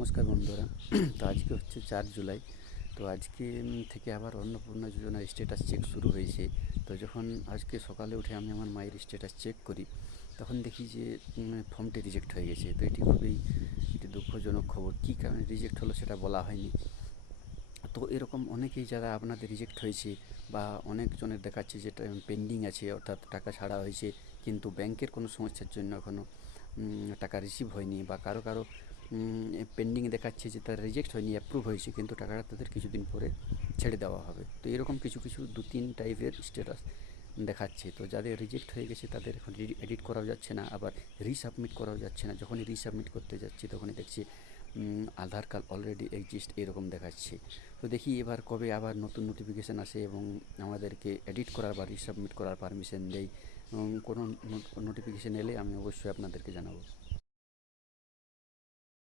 নমস্কার বন্ধুরা। তো আজকে হচ্ছে 4 জুলাই। তো আজকে থেকে আবার অন্নপূর্ণা যোজনার স্ট্যাটাস চেক শুরু হয়েছে। তো যখন আজকে সকালে উঠে আমি আমার মায়ের স্ট্যাটাস চেক করি, তখন দেখি যে ফর্মটি রিজেক্ট হয়ে গেছে। তো এটি খুবই একটি দুঃখজনক খবর। কী কারণে রিজেক্ট হলো সেটা বলা হয়নি। তো এরকম অনেকেই যারা আপনাদের রিজেক্ট হয়েছে বা অনেকজনের দেখাচ্ছে যেটা পেন্ডিং আছে, অর্থাৎ টাকা ছাড়া হয়েছে কিন্তু ব্যাংকের কোনো সমস্যার জন্য এখনও টাকা রিসিভ হয়নি, বা কারো কারো পেন্ডিং দেখাচ্ছে যে তার রিজেক্ট হয়নি, অ্যাপ্রুভ হয়েছে কিন্তু টাকাটা তাদের কিছুদিন পরে ছেড়ে দেওয়া হবে। তো এরকম কিছু কিছু 2-3 টাইপের স্ট্যাটাস দেখাচ্ছে। তো যাদের রিজেক্ট হয়ে গেছে তাদের এখন এডিট করাও যাচ্ছে না, আবার রিসাবমিট করাও যাচ্ছে না। যখনই রিসাবমিট করতে যাচ্ছি তখনই দেখছি আধার কার্ড অলরেডি এক্সিস্ট এরকম দেখাচ্ছে। তো দেখি এবার কবে আবার নতুন নোটিফিকেশান আসে এবং আমাদেরকে এডিট করার বা রিসাবমিট করার পারমিশন দেয়। কোনো নোটিফিকেশান এলে আমি অবশ্যই আপনাদেরকে জানাবো।